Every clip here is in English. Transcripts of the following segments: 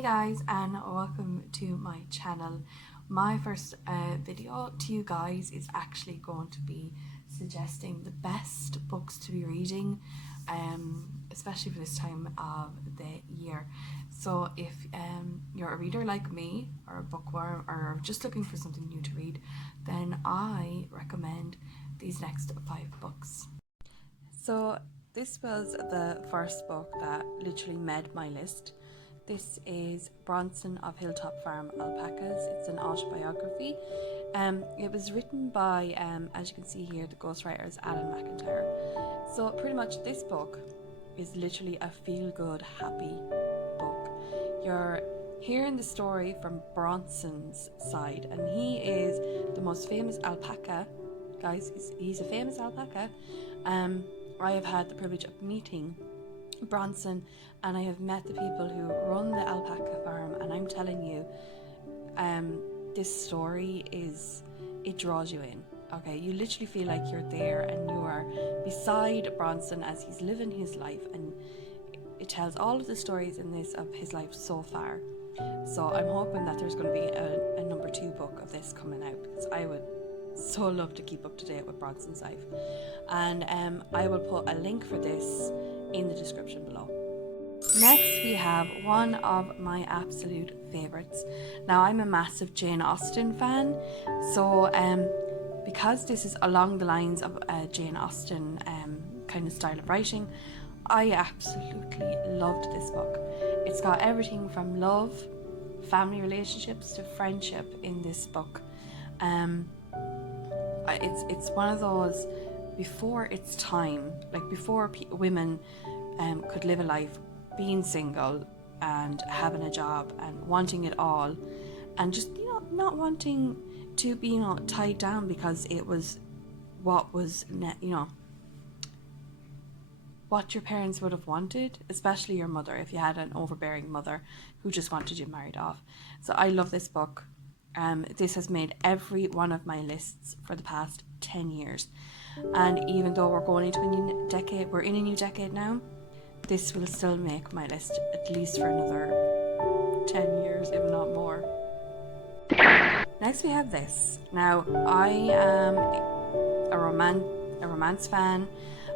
Hey guys, and welcome to my channel. My first video to you guys is actually going to be suggesting the best books to be reading, especially for this time of the year. So if you're a reader like me, or a bookworm, or just looking for something new to read, then I recommend these next 5 books. So this was the first book that literally made my list. This is Bronson of Hilltop Farm Alpacas. It's an autobiography. It was written by, as you can see here, the ghostwriter is Alan McIntyre. So pretty much this book is literally a feel-good, happy book. You're hearing the story from Bronson's side, and he is the most famous alpaca. Guys, he's a famous alpaca. I have had the privilege of meeting Bronson, and I have met the people who run the alpaca farm, and I'm telling you, this story it draws you in. Okay, you literally feel like you're there and you are beside Bronson as he's living his life, and it tells all of the stories in this of his life so far. So I'm hoping that there's going to be a number 2 book of this coming out, because I would so love to keep up to date with Bronson's life. And I will put a link for this in the description below. Next we have one of my absolute favorites. Now, I'm a massive Jane Austen fan, so because this is along the lines of Jane Austen kind of style of writing, I absolutely loved this book. It's got everything from love, family relationships to friendship in this book. It's one of those before its time, like before women could live a life being single and having a job and wanting it all, and just not wanting to be tied down because it was what was what your parents would have wanted, especially your mother, if you had an overbearing mother who just wanted you married off. So I love this book. This has made every one of my lists for the past 10 years. And even though we're going into a new decade, we're in a new decade now, this will still make my list at least for another 10 years, if not more. Next we have this. Now, I am a romance fan.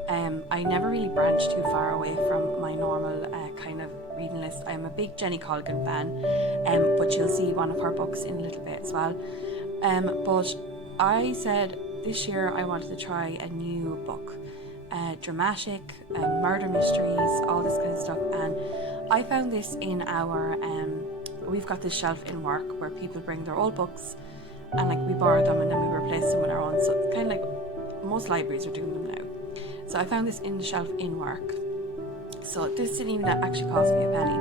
I never really branch too far away from my normal kind of reading list. I'm a big Jenny Calgon fan, but you'll see one of her books in a little bit as well. But I said this year I wanted to try a new book, dramatic, murder mysteries, all this kind of stuff, and I found this in our we've got this shelf in work where people bring their old books and like we borrow them and then we replace them with our own. So it's kind of like most libraries are doing them now. So I found this in the shelf in work. So this didn't even actually cost me a penny.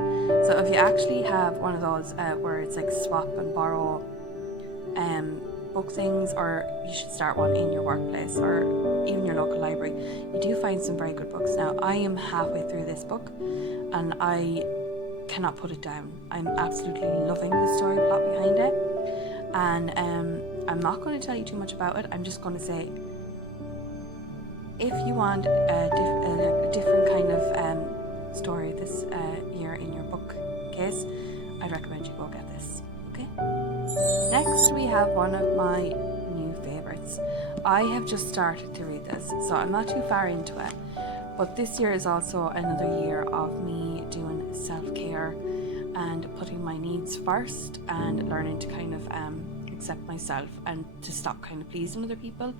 So if you actually have one of those where it's like swap and borrow book things, or you should start one in your workplace or even your local library, you do find some very good books. Now, I am halfway through this book and I cannot put it down. I'm absolutely loving the story plot behind it, and I'm not going to tell you too much about it. I'm just going to say, if you want a different kind of story this year in your bookcase, I'd recommend you go get this. Okay. Next we have one of my new favorites. I have just started to read this, so I'm not too far into it, but this year is also another year of me doing self-care and putting my needs first and learning to kind of accept myself and to stop kind of pleasing other people,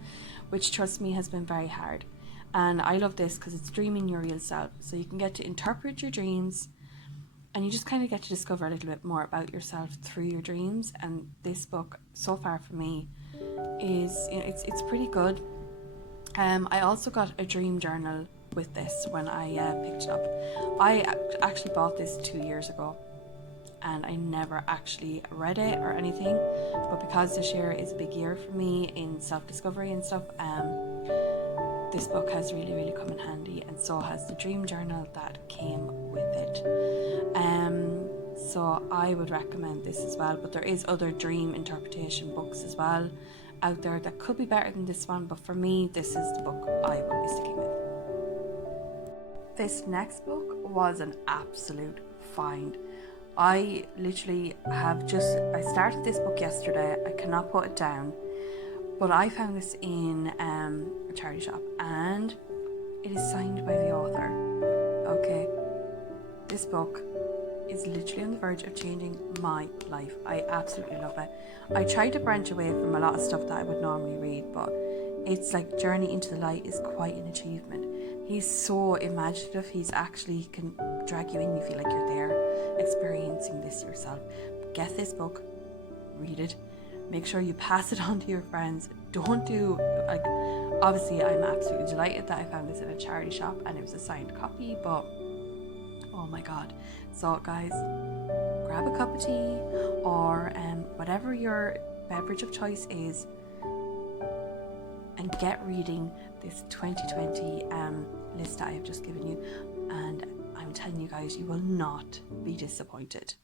which, trust me, has been very hard. And I love this because it's dreaming your real self, so you can get to interpret your dreams and you just kind of get to discover a little bit more about yourself through your dreams. And this book so far for me is, it's pretty good. I also got a dream journal with this when I picked it up. I actually bought this 2 years ago and I never actually read it or anything, but because this year is a big year for me in self-discovery and stuff, this book has really come in handy, and so has the dream journal that came with it. So I would recommend this as well, but there is other dream interpretation books as well out there that could be better than this one, but for me this is the book I will be sticking with. This next book was an absolute find. I literally I started this book yesterday. I cannot put it down. But I found this in a charity shop, and it is signed by the author. Okay, this book is literally on the verge of changing my life. I absolutely love it. I tried to branch away from a lot of stuff that I would normally read, but it's like Journey into the Light is quite an achievement. He's so imaginative. He's actually can drag you in. You feel like you're there experiencing this yourself. Get this book, read it. Make sure you pass it on to your friends. Don't do, like, obviously I'm absolutely delighted that I found this in a charity shop and it was a signed copy, but oh my god. So guys, grab a cup of tea or whatever your beverage of choice is and get reading this 2020 list that I have just given you, and I'm telling you guys, you will not be disappointed.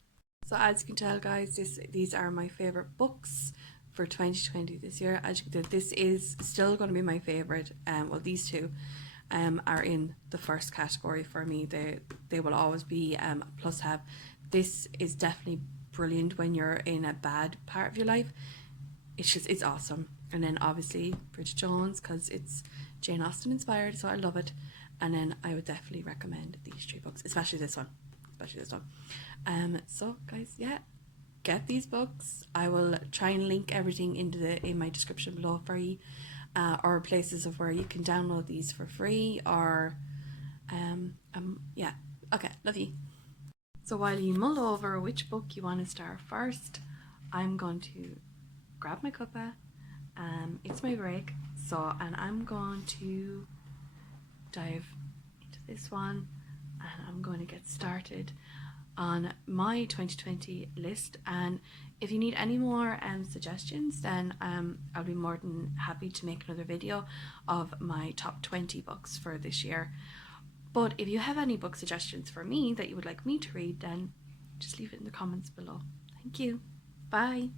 So as you can tell, guys, these are my favorite books for 2020 this year. As you can tell, this is still going to be my favorite. Well, these two are in the first category for me. They will always be a plus have. This is definitely brilliant when you're in a bad part of your life. It's awesome. And then obviously Bridget Jones, because it's Jane Austen inspired, so I love it. And then I would definitely recommend these three books, especially this one. So guys, yeah, get these books. I will try and link everything in my description below for you, or places of where you can download these for free, or yeah. Okay, love you. So while you mull over which book you want to start first, I'm going to grab my cuppa. It's my break, and I'm going to dive into this one, and I'm going to get started on my 2020 list. And if you need any more suggestions, then I'll be more than happy to make another video of my top 20 books for this year. But if you have any book suggestions for me that you would like me to read, then just leave it in the comments below. Thank you. Bye.